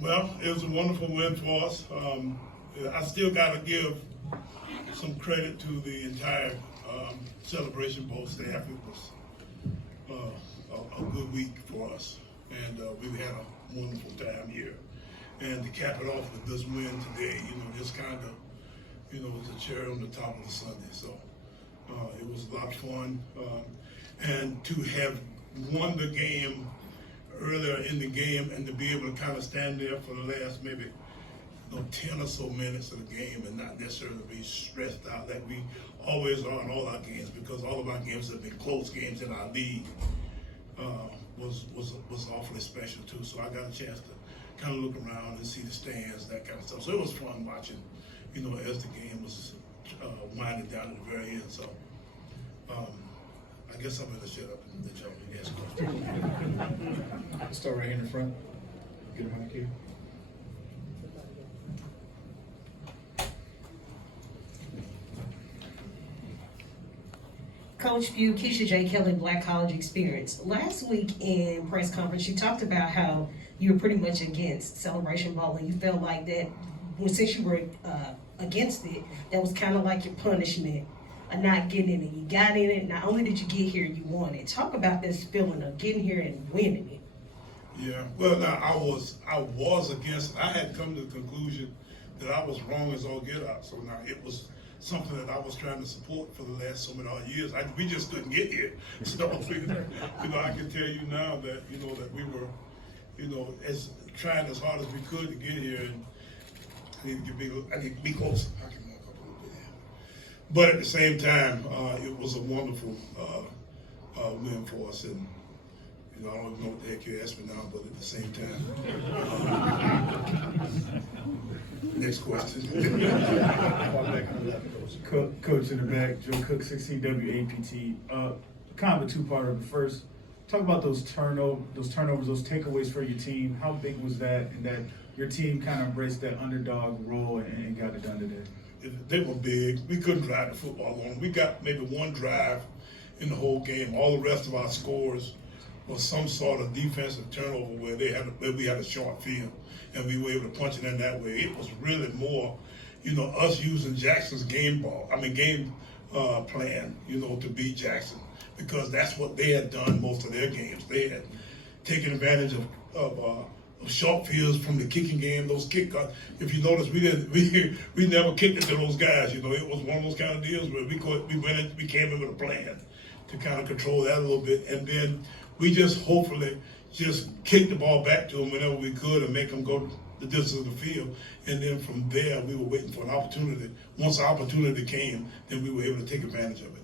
Well, it was a wonderful win for us. I still got to give some credit to the entire Celebration Bowl staff. It was a good week for us, and we had a wonderful time here. And to cap it off with this win today, just kind of, was a cherry on the top of the Sunday. So it was a lot of fun, and to have won the game earlier in the game and to be able to kind of stand there for the last maybe 10 or so minutes of the game and not necessarily be stressed out like we always are in all our games, because all of our games have been close games in our league, was awfully special too. So I got a chance to kind of look around and see the stands, that kind of stuff. So it was fun watching, as the game was winding down at the very end. So I guess I'm going to shut up and let y'all ask questions. Let's start right here in the front. Get a mic here. Coach Pough, Keisha J. Kelly, Black College Experience. Last week in press conference, you talked about how you were pretty much against Celebration Bowl, and you felt like that, since you were against it, that was kind of like your punishment of not getting in it. You got in it. Not only did you get here, you won it. Talk about this feeling of getting here and winning it. Yeah, well, now I was against it. I had come to the conclusion that I was wrong as all get out. So now it was something that I was trying to support for the last so many odd years. We just couldn't get here. So, I can tell you now that, that we were, as trying as hard as we could to get here, and I need to be closer. I can walk up a little bit. But at the same time, it was a wonderful win for us, and I don't even know what the heck you asked me now, but at the same time. Next question. Coach in the back, Joe Cook, 16W APT. Kind of a two-parter. But first, talk about those turnovers, those takeaways for your team. How big was that, and that your team kind of embraced that underdog role and got it done today? They were big. We couldn't drive the football long. We got maybe one drive in the whole game. All the rest of our scores was some sort of defensive turnover where we had a short field and we were able to punch it in that way. It was really more, us using Jackson's game plan, to beat Jackson, because that's what they had done most of their games. They had taken advantage of short fields from the kicking game. Those kick, if you notice, we never kicked it to those guys. It was one of those kind of deals where we came in with a plan to kind of control that a little bit, and then we just hopefully just kick the ball back to them whenever we could and make them go the distance of the field. And then from there, we were waiting for an opportunity. Once the opportunity came, then we were able to take advantage of it.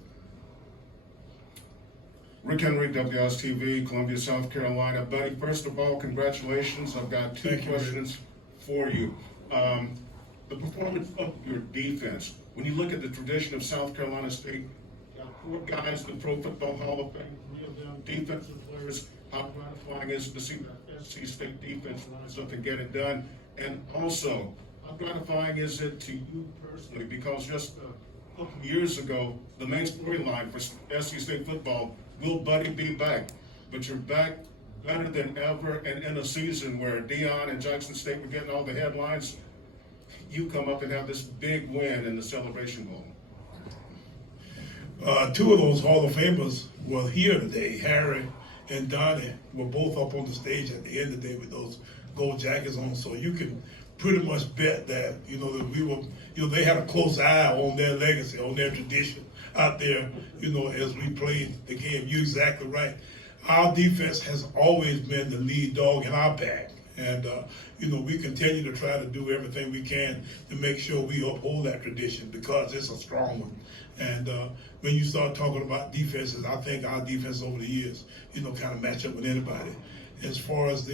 Rick Henry, WSTV, Columbia, South Carolina. Buddy, first of all, congratulations. I've got two questions for you. The performance of your defense. When you look at the tradition of South Carolina State, you got 4 guys in the Pro Football Hall of Fame, 3 of them defensive players. How gratifying is it to see that SC State defense rise up and get it done? And also, how gratifying is it to you personally? Because just a couple years ago, the main storyline for SC State football, will Buddy be back? But you're back better than ever, and in a season where Deion and Jackson State were getting all the headlines, you come up and have this big win in the Celebration Bowl. 2 of those Hall of Famers were here today. Harry and Donnie were both up on the stage at the end of the day with those gold jackets on. So you can pretty much bet that, that we were, they had a close eye on their legacy, on their tradition out there, as we played the game. You're exactly right. Our defense has always been the lead dog in our pack. And, we continue to try to do everything we can to make sure we uphold that tradition, because it's a strong one. And when you start talking about defenses, I think our defense over the years, kind of match up with anybody. As far as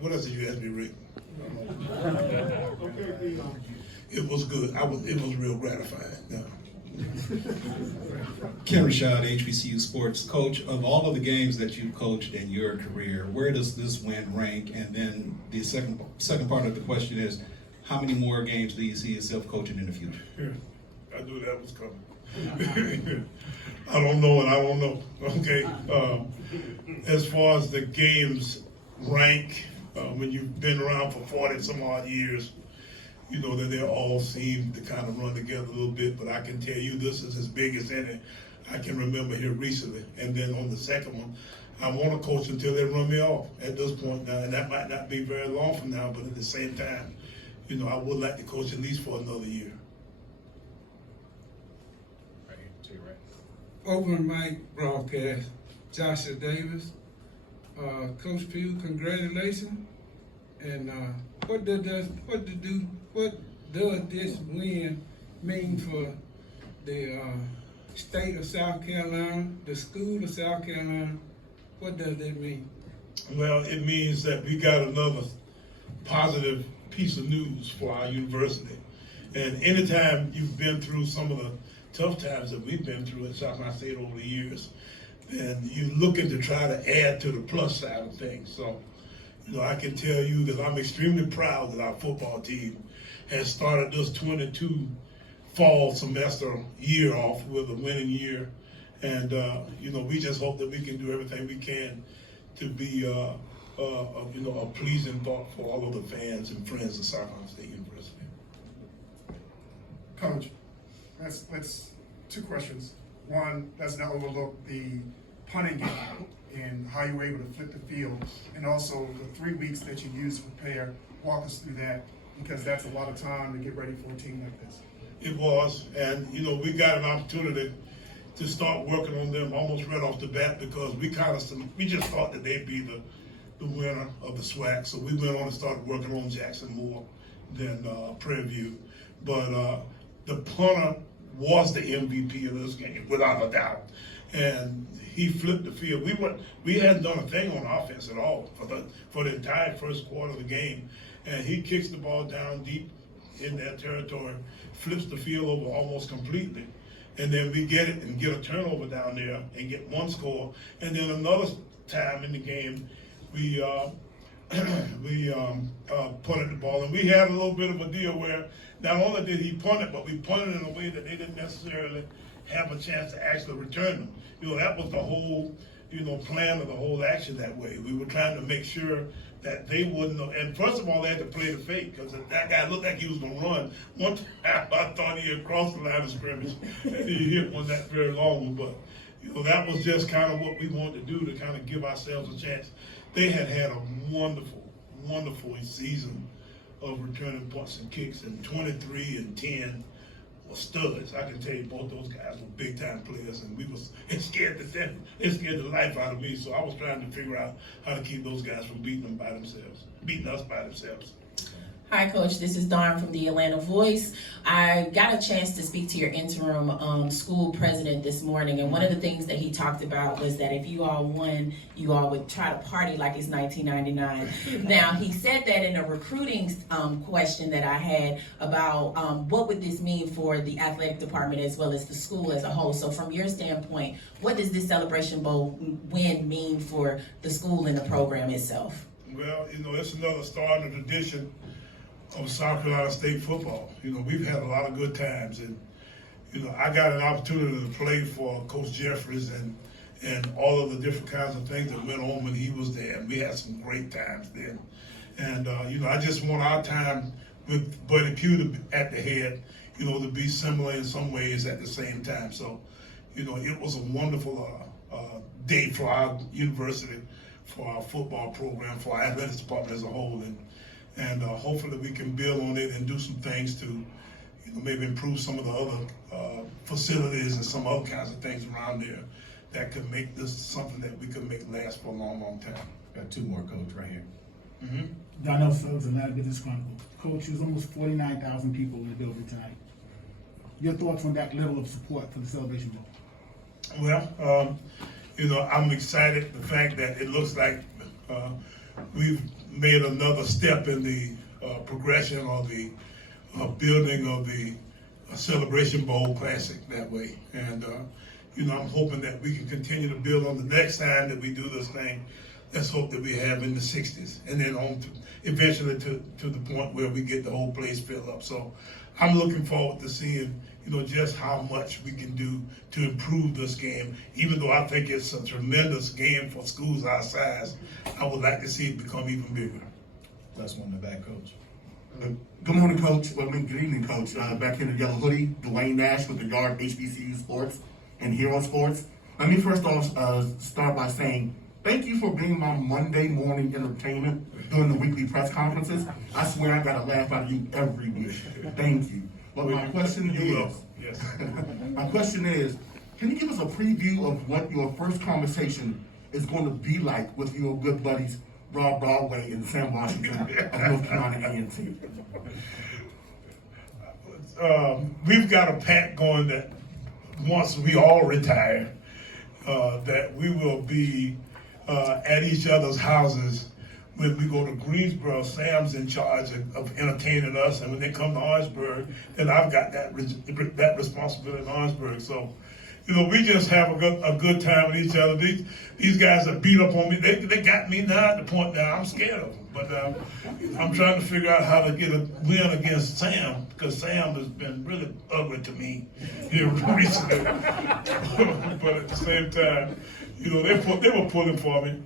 what else did you ask me, Rick? It was good. It was real gratifying. Yeah. Ken Rashad, HBCU Sports. Coach, of all of the games that you've coached in your career, where does this win rank? And then the second part of the question is, how many more games do you see yourself coaching in the future? I knew that was coming. I don't know and I don't know. Okay. As far as the games rank, when you've been around for 40 some odd years, you know, that they all seem to kind of run together a little bit, but I can tell you this is as big as any I can remember here recently. And then on the second one, I want to coach until they run me off at this point now, and that might not be very long from now, but at the same time, you know, I would like to coach at least for another year. Right here, to your right. Open mic broadcast, Joshua Davis. Coach Pough, congratulations. And what does this win mean for the state of South Carolina, the school of South Carolina? What does that mean? Well, it means that we got another positive piece of news for our university. And anytime you've been through some of the tough times that we've been through at South Carolina State over the years, then you're looking to try to add to the plus side of things. So, you know, I can tell you that I'm extremely proud that our football team has started this 22 fall semester year off with a winning year. And, you know, we just hope that we can do everything we can to be, you know, a pleasing thought for all of the fans and friends of South Carolina State University. Coach, that's two questions. One, let's not overlook the punting game and how you were able to flip the field, and also the 3 weeks that you used to prepare. Walk us through that, because that's a lot of time to get ready for a team like this. It was, and you know, we got an opportunity to start working on them almost right off the bat, because we just thought that they'd be the winner of the SWAC. So we went on and started working on Jackson more than Prairie View. But the punter was the MVP of this game, without a doubt. And he flipped the field. We hadn't done a thing on offense at all for the entire first quarter of the game. And he kicks the ball down deep in their territory, flips the field over almost completely. And then we get it and get a turnover down there and get one score. And then another time in the game, we punted the ball. And we had a little bit of a deal where not only did he punt it, but we punted in a way that they didn't necessarily have a chance to actually return them. You know, that was the whole, you know, plan of the whole action that way. We were trying to make sure that they wouldn't know. And first of all, they had to play the fake, because that guy looked like he was going to run. One time I thought he had crossed the line of scrimmage, and he hit one that very long one. But, you know, that was just kind of what we wanted to do, to kind of give ourselves a chance. They had a wonderful, wonderful season of returning punts and kicks, and 23 and 10 were studs. I can tell you both those guys were big time players, and it scared the death. It scared the life out of me. So I was trying to figure out how to keep those guys from beating us by themselves. Hi, Coach. This is Dawn from the Atlanta Voice. I got a chance to speak to your interim school president this morning, and one of the things that he talked about was that if you all won, you all would try to party like it's 1999. Now, he said that in a recruiting question that I had about what would this mean for the athletic department as well as the school as a whole. So from your standpoint, what does this Celebration Bowl win mean for the school and the program itself? Well, you know, it's another start in the tradition of South Carolina State football. You know, we've had a lot of good times, and you know, I got an opportunity to play for Coach Jeffries and all of the different kinds of things that went on when he was there, and we had some great times then. And you know, I just want our time with Buddy Pough at the head, you know, to be similar in some ways at the same time. So, you know, it was a wonderful day for our university, for our football program, for our athletics department as a whole, and hopefully we can build on it and do some things to, you know, maybe improve some of the other facilities and some other kinds of things around there that could make this something that we could make last for a long, long time. Got two more, Coach, right here. Mm-hmm. Donnell Suggs, Atlanta Business Chronicle. Coach, there's almost 49,000 people in the building tonight. Your thoughts on that level of support for the Celebration Bowl? Well, you know, I'm excited the fact that it looks like we've made another step in the progression or the building of the Celebration Bowl Classic that way. And, you know, I'm hoping that we can continue to build on the next time that we do this thing. Let's hope that we have in the 60s, and then on to eventually to the point where we get the whole place filled up. So I'm looking forward to seeing, you know, just how much we can do to improve this game. Even though I think it's a tremendous game for schools our size, I would like to see it become even bigger. Let's win the back, Coach. Good morning, Coach. Well, good evening, Coach. Back in the yellow hoodie, Dwayne Nash with the Yard HBCU Sports and Hero Sports. Let me first off start by saying thank you for being my Monday morning entertainment during the weekly press conferences. I swear I got a laugh out of you every week. Thank you. But my question is, Yes. my question is, can you give us a preview of what your first conversation is going to be like with your good buddies Rob Broadway and Sam Washington of North Carolina A&T? We've got a pact going that once we all retire, that we will be at each other's houses. When we go to Greensboro, Sam's in charge of entertaining us, and when they come to Orangeburg, then I've got that responsibility in Orangeburg. So, we just have a good time with each other. These guys that beat up on me, they got me now at the point now I'm scared of them. But I'm trying to figure out how to get a win against Sam, because Sam has been really ugly to me recently. But at the same time, they were pulling for me.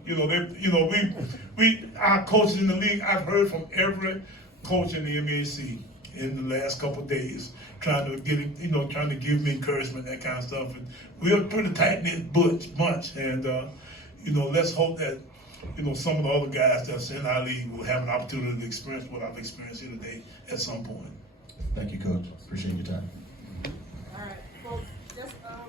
Our coaches in the league, I've heard from every coach in the MAC in the last couple of days, trying to give me encouragement, that kind of stuff. And we're a pretty tight-knit bunch, and let's hope that some of the other guys that's in our league will have an opportunity to experience what I've experienced here today at some point. Thank you, Coach. Appreciate your time.